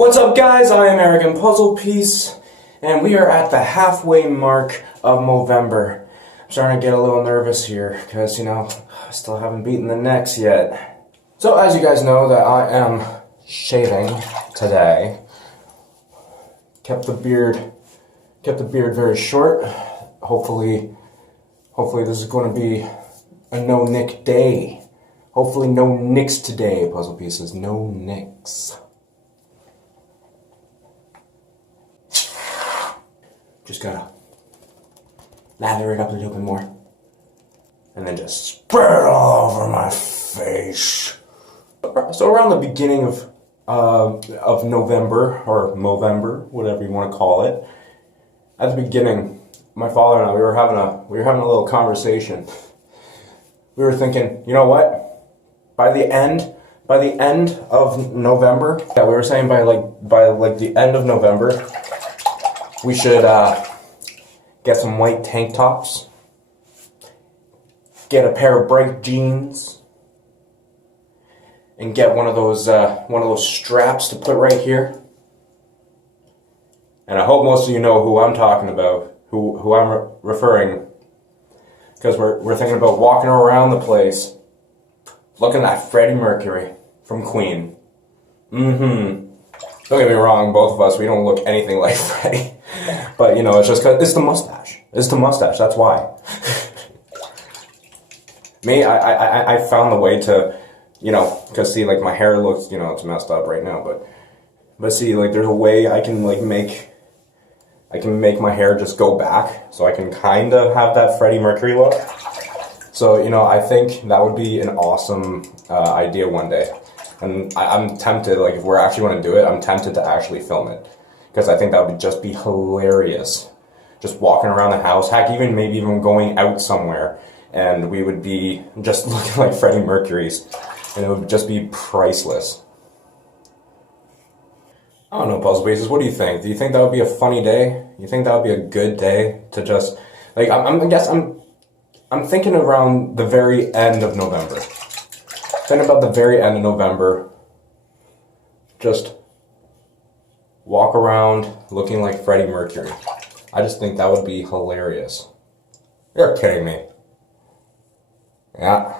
What's up, guys? I am Arrogantpuzzlepiece, and we are at the halfway mark of Movember. I'm starting to get a little nervous here, because, I still haven't beaten the necks yet. So, as you guys know, that I am shaving today. Kept the beard very short. Hopefully this is going to be a no-nick day. Hopefully no nicks today, puzzle pieces. No nicks. Just gotta lather it up a little bit more. And then just spread it all over my face. So around the beginning of November, or Movember, whatever you want to call it, at the beginning, my father and I, we were having a little conversation. We were thinking, you know what? By the end of November, we were saying by the end of November, we should get some white tank tops, get a pair of bright jeans, and get one of those straps to put right here. And I hope most of you know who I'm talking about, who I'm referring, because we're thinking about walking around the place, looking at Freddie Mercury from Queen. Don't get me wrong, both of us, we don't look anything like Freddie. But, it's just because it's the mustache. It's the mustache, that's why. Me, I found the way to, because see, my hair looks, it's messed up right now, but see, there's a way I can, make my hair just go back, so I can kind of have that Freddie Mercury look. So, I think that would be an awesome idea one day. And I'm tempted, if we're actually going to do it, I'm tempted to actually film it. Because I think that would just be hilarious. Just walking around the house, heck, maybe even going out somewhere, and we would be just looking like Freddie Mercury's, and it would just be priceless. I don't know, puzzle pieces, what do you think? Do you think that would be a funny day? You think that would be a good day to just, I'm thinking around the very end of November. Thinking about the very end of November, just walk around looking like Freddie Mercury. I just think that would be hilarious. You're kidding me. Yeah.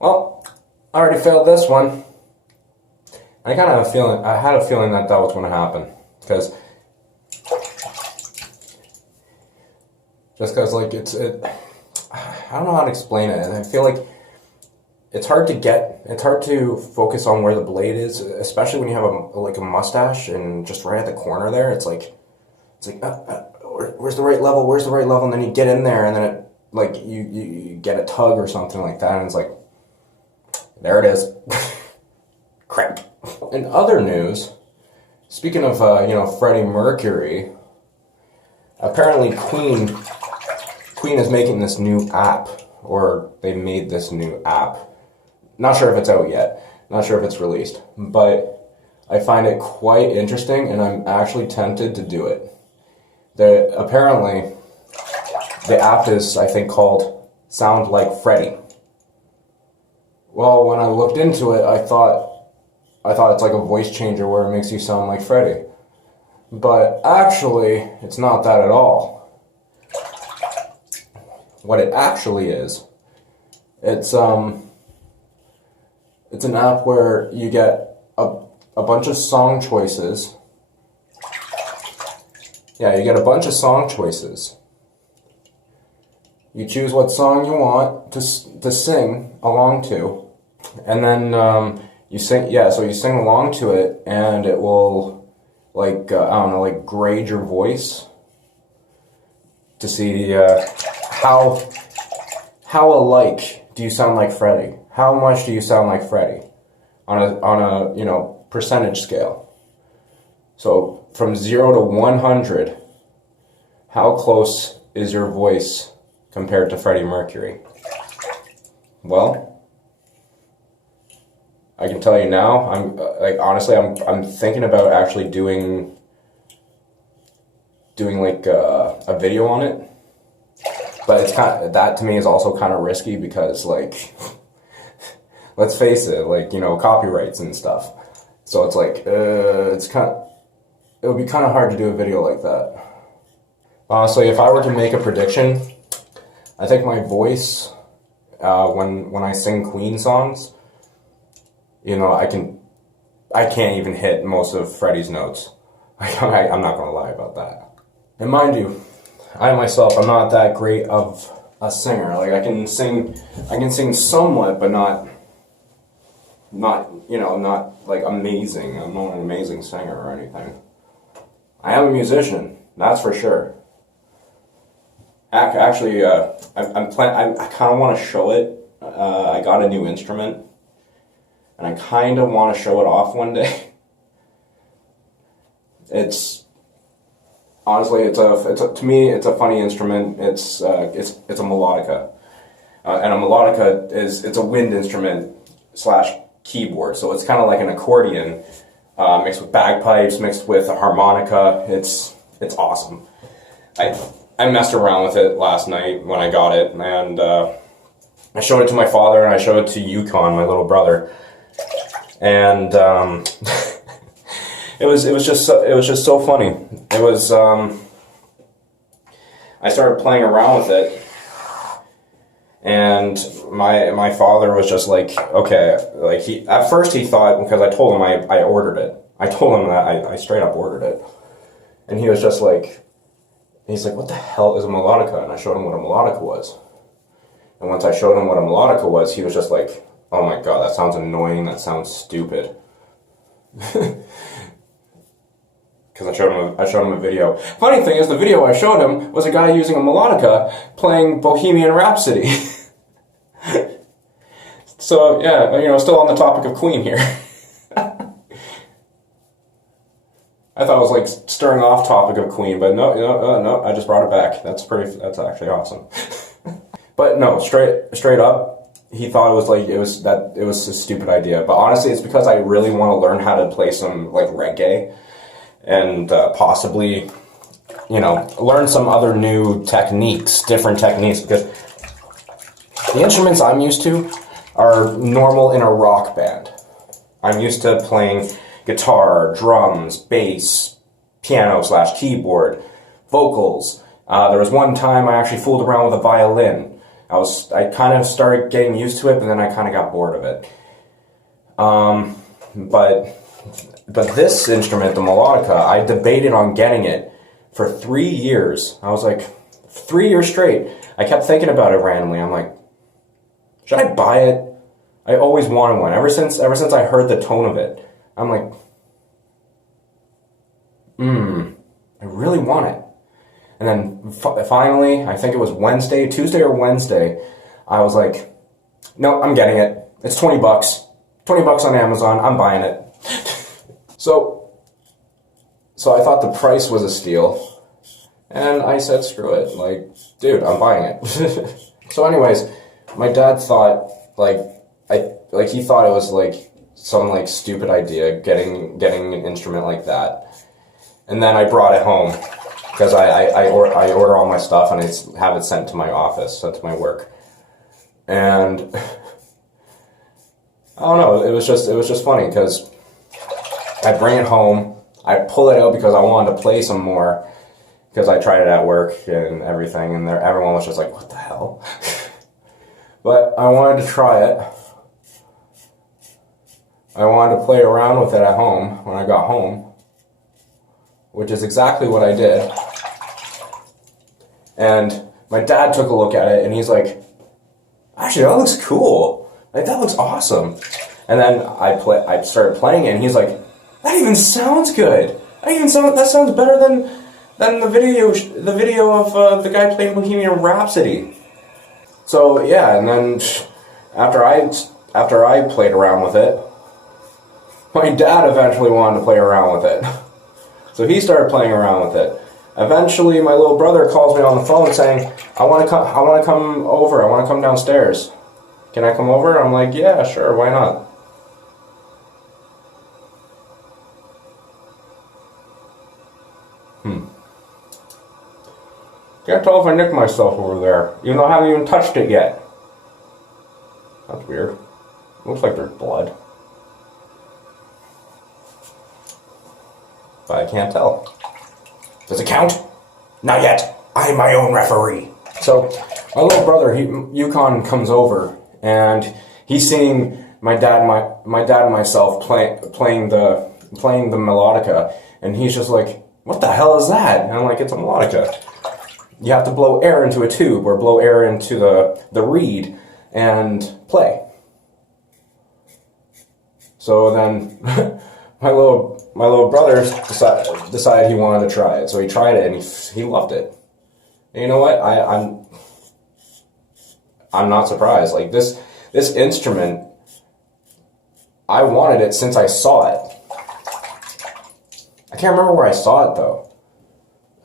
Well, I already failed this one. I had a feeling that was going to happen. Because I don't know how to explain it. And I feel like it's hard to focus on where the blade is, especially when you have a mustache and just right at the corner there. It's where's the right level? Where's the right level? And then you get in there, and then you get a tug or something like that, and it's there it is. Crap. In other news, speaking of Freddie Mercury, apparently Queen is making this new app, or they made this new app. Not sure if it's out yet. Not sure if it's released. But I find it quite interesting, and I'm actually tempted to do it. Apparently, the app is, I think, called Sound Like Freddie. Well, when I looked into it, I thought it's like a voice changer where it makes you sound like Freddie. But actually, it's not that at all. What it actually is, it's an app where you get a bunch of song choices. Yeah, you get a bunch of song choices. You choose what song you want to sing along to, and then you sing. Yeah, so you sing along to it, and it will grade your voice to see how alike do you sound like Freddie? How much do you sound like Freddie on a percentage scale? So from 0 to 100, how close is your voice compared to Freddie Mercury? Well, I can tell you now. I'm thinking about actually doing a video on it. But it's that to me is also kind of risky because let's face it, copyrights and stuff. So it's like, it would be kind of hard to do a video like that. Honestly, if I were to make a prediction, I think my voice, when I sing Queen songs, you know, I can't even hit most of Freddie's notes. I'm not gonna lie about that. And mind you, I'm not that great of a singer. Like I can sing somewhat, but not like amazing. I'm not an amazing singer or anything. I am a musician, that's for sure. Actually, I kind of want to show it. I got a new instrument, and I kind of want to show it off one day. Honestly, to me, it's a funny instrument. It's a melodica, and a melodica it's a wind instrument / keyboard. So it's kind of like an accordion, mixed with bagpipes, mixed with a harmonica. It's awesome. I messed around with it last night when I got it, and I showed it to my father, and I showed it to Yukon, my little brother, and it was just so funny. It was I started playing around with it, and my father was just like, okay, like at first he thought, because I told him I ordered it. I told him that I straight up ordered it, and he was just like. He's like, what the hell is a melodica? And I showed him what a melodica was. And once I showed him what a melodica was, he was just like, oh my god, that sounds annoying, that sounds stupid. Because I showed him a video. Funny thing is, the video I showed him was a guy using a melodica playing Bohemian Rhapsody. So, yeah, you know, still on the topic of Queen here. I thought it was like stirring off topic of Queen, but no, I just brought it back. That's actually awesome. But no, straight up, he thought it was a stupid idea. But honestly, it's because I really want to learn how to play some like reggae, and possibly, you know, learn some other new different techniques, because the instruments I'm used to are normal in a rock band. I'm used to playing guitar, drums, bass, piano / keyboard, vocals. There was one time I actually fooled around with a violin. I kind of started getting used to it, but then I kind of got bored of it. But this instrument, the melodica, I debated on getting it for 3 years. I was like, 3 years straight. I kept thinking about it randomly. I'm like, should I buy it? I always wanted one. Ever since I heard the tone of it. I'm like, I really want it. And then finally, I think it was Tuesday or Wednesday, I was like, no, I'm getting it. It's $20. $20 on Amazon, I'm buying it. So I thought the price was a steal, and I said, screw it. Like, dude, I'm buying it. So anyways, my dad thought, he thought it was like, some like stupid idea getting an instrument like that, and then I brought it home because I order all my stuff and I have it sent to my office, sent to my work, and I don't know. It was just funny because I bring it home, I pull it out because I wanted to play some more because I tried it at work and everything, and everyone was just like, what the hell? But I wanted to try it. I wanted to play around with it at home when I got home, which is exactly what I did. And my dad took a look at it, and he's like, actually, that looks cool. Like, that looks awesome. And then I started playing it, and he's like, that even sounds good. That sounds better than the video of the guy playing Bohemian Rhapsody. So yeah, and then after I played around with it, my dad eventually wanted to play around with it. So he started playing around with it. Eventually, my little brother calls me on the phone saying, I want to come over. I want to come downstairs. Can I come over? I'm like, yeah, sure, why not? Can't tell if I nicked myself over there, even though I haven't even touched it yet. That's weird. Looks like there's blood. but I can't tell. Does it count? Not yet. I'm my own referee. So my little brother, Yukon, comes over, and he's seeing my dad and myself playing the melodica, and he's just like, "What the hell is that?" And I'm like, "It's a melodica. You have to blow air into a tube or blow air into the reed and play." So then my little brother decided he wanted to try it. So he tried it and he loved it. And you know what? I'm not surprised. Like this instrument, I wanted it since I saw it. I can't remember where I saw it though.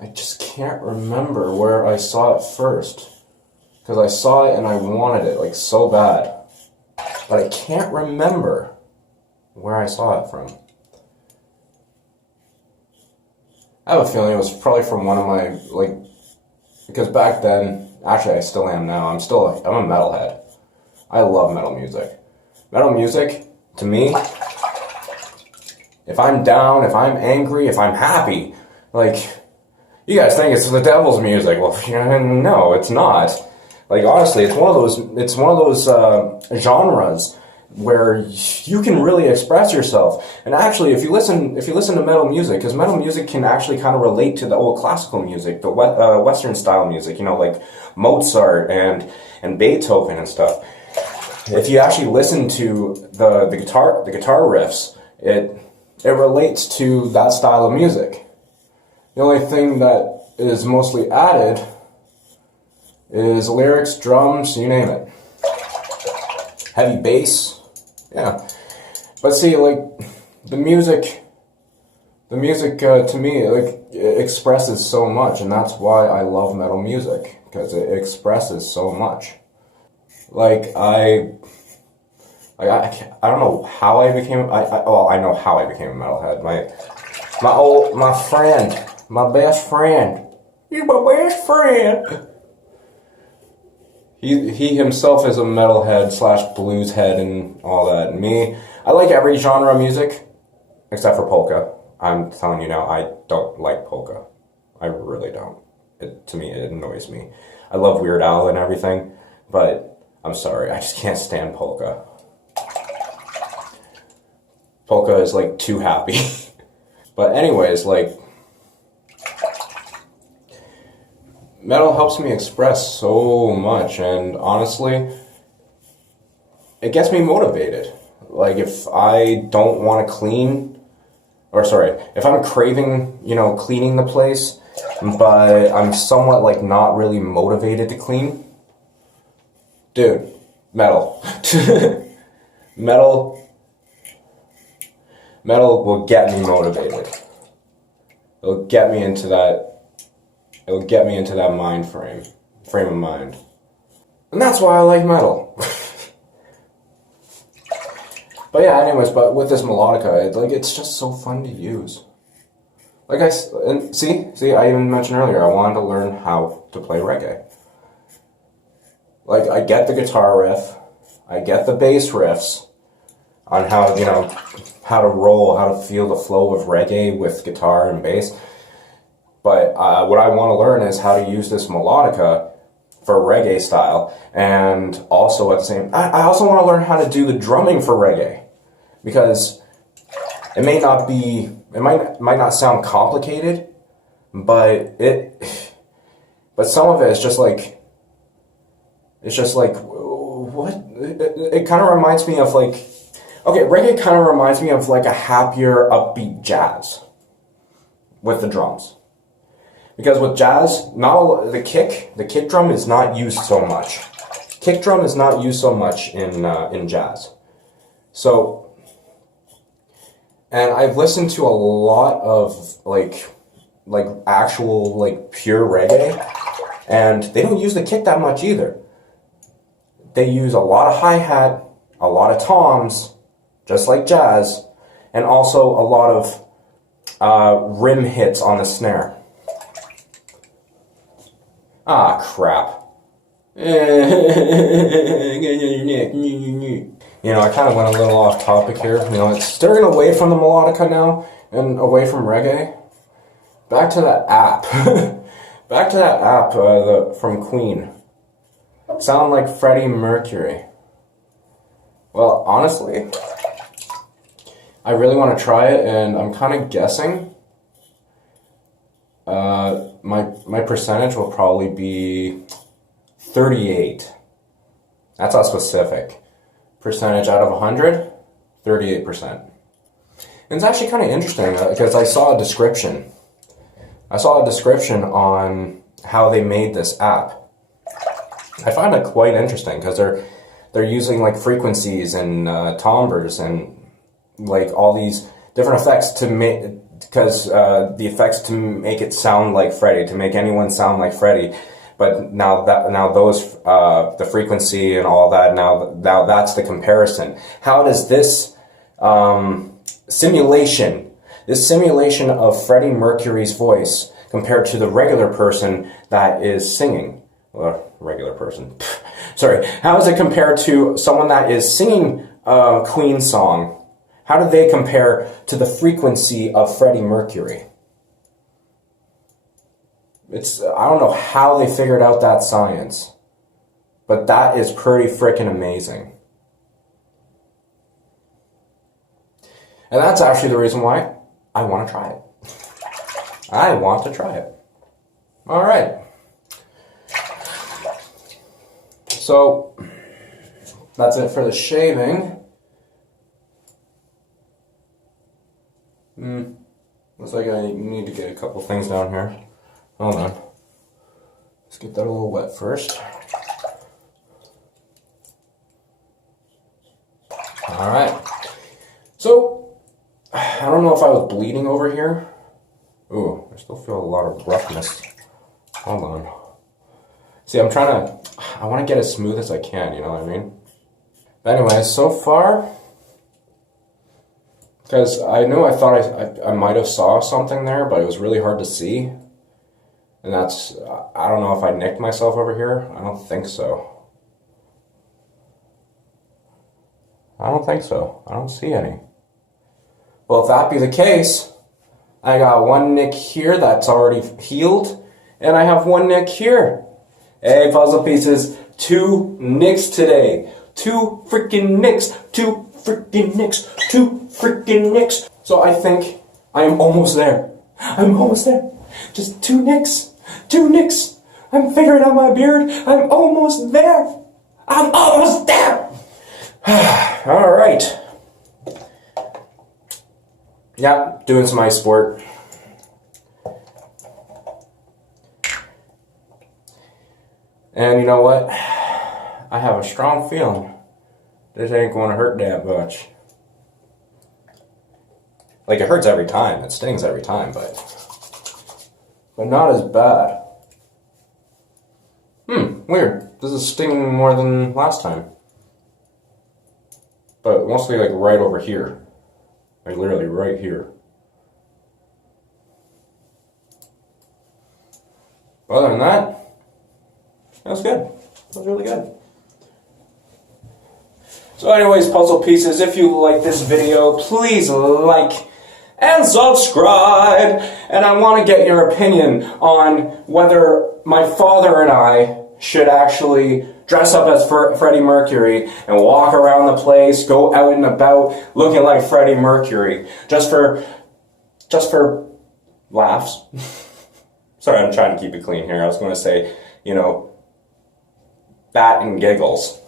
I just can't remember where I saw it first. Because I saw it and I wanted it like so bad. But I can't remember where I saw it from. I have a feeling it was probably from one of my, because back then, actually I still am now, I'm a metalhead. I love metal music. Metal music, to me, if I'm down, if I'm angry, if I'm happy, you guys think it's the devil's music. Well, no, it's not. Honestly, it's one of those genres where you can really express yourself. And actually, if you listen to metal music, because metal music can actually kind of relate to the old classical music, the Western style music, like Mozart and Beethoven and stuff. If you actually listen to the guitar riffs, it relates to that style of music. The only thing that is mostly added is lyrics, drums, you name it. Heavy bass. Yeah, but see, the music to me, it expresses so much, and that's why I love metal music, because it expresses so much. I don't know how I became. I know how I became a metalhead. My friend, my best friend. He's my best friend. He himself is a metalhead / blues head and all that. And me, I like every genre of music except for polka. I'm telling you now, I don't like polka. I really don't. To me, it annoys me. I love Weird Al and everything, but I'm sorry, I just can't stand polka. Polka is too happy. But anyways, metal helps me express so much, and honestly, it gets me motivated. If I don't want to if I'm craving, cleaning the place, but I'm somewhat not really motivated to clean, dude, metal. Metal will get me motivated. It'll get me into that frame of mind. And that's why I like metal. But yeah, anyways, but with this melodica, it's just so fun to use. See, I even mentioned earlier, I wanted to learn how to play reggae. I get the guitar riff, I get the bass riffs on how, how to roll, how to feel the flow of reggae with guitar and bass. But what I want to learn is how to use this melodica for reggae style, and also I also want to learn how to do the drumming for reggae, because it might not sound complicated, but some of it is just what? It kind of reminds me of reggae kind of reminds me of a happier, upbeat jazz with the drums. Because with jazz, the kick drum is not used so much. Kick drum is not used so much in jazz. So, and I've listened to a lot of actual pure reggae, and they don't use the kick that much either. They use a lot of hi-hat, a lot of toms, just like jazz, and also a lot of rim hits on the snare. Ah, crap. I kind of went a little off topic here. It's stirring away from the melodica now, and away from reggae, back to that app. Back to that app from Queen. Sound like Freddie Mercury. Well, honestly, I really want to try it, and I'm kind of guessing. My percentage will probably be 38. That's not specific. Percentage out of 100, 38%. And it's actually kind of interesting because I saw a description. I saw a description on how they made this app. I find it quite interesting because they're using like frequencies and timbres and like all these different effects to make, because the effects to make it sound like Freddie, to make anyone sound like Freddie. But now those the frequency and all that, now that's the comparison. How does this simulation of Freddie Mercury's voice compare to the regular person that is singing? Well, regular person. Sorry. How does it compare to someone that is singing a Queen song? How do they compare to the frequency of Freddie Mercury? I don't know how they figured out that science, but that is pretty freaking amazing. And that's actually the reason why I want to try it. I want to try it. All right. So, that's it for the shaving. Looks like I need to get a couple things down here. Hold on. Let's get that a little wet first. Alright. So, I don't know if I was bleeding over here. Ooh, I still feel a lot of roughness. Hold on. See, I want to get as smooth as I can, you know what I mean? But anyway, so far, because I thought I might have saw something there, but it was really hard to see. And that's, I don't know if I nicked myself over here. I don't think so. I don't think so. I don't see any. Well, if that be the case, I got one nick here that's already healed, and I have one nick here. Hey, puzzle pieces, 2 nicks today. 2 freaking nicks. 2 freaking nicks. 2 freaking nicks. So I think I am almost there. I'm almost there. Just 2 nicks. 2 nicks. I'm figuring out my beard. I'm almost there. I'm almost there. All right. Yeah, doing some ice sport. And you know what? I have a strong feeling this ain't going to hurt that much. Like, it hurts every time. It stings every time, but not as bad. Weird. This is stinging more than last time. But mostly like right over here. Like literally right here. Other than that, that was good. That was really good. So anyways, puzzle pieces, if you like this video, please like and subscribe. And I want to get your opinion on whether my father and I should actually dress up as Freddie Mercury and walk around the place, go out and about looking like Freddie Mercury, just for laughs. Sorry, I'm trying to keep it clean here. I was going to say, you know, that and giggles.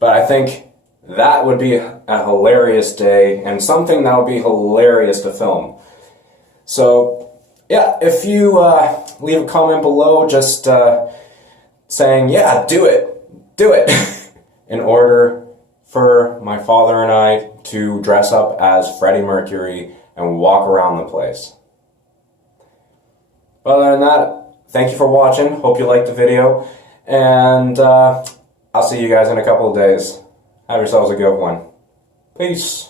But I think that would be a hilarious day and something that would be hilarious to film. So, yeah, if you leave a comment below just saying, yeah, do it, in order for my father and I to dress up as Freddie Mercury and walk around the place. But other than that, thank you for watching. Hope you liked the video. And I'll see you guys in a couple of days. Have yourselves a good one. Peace.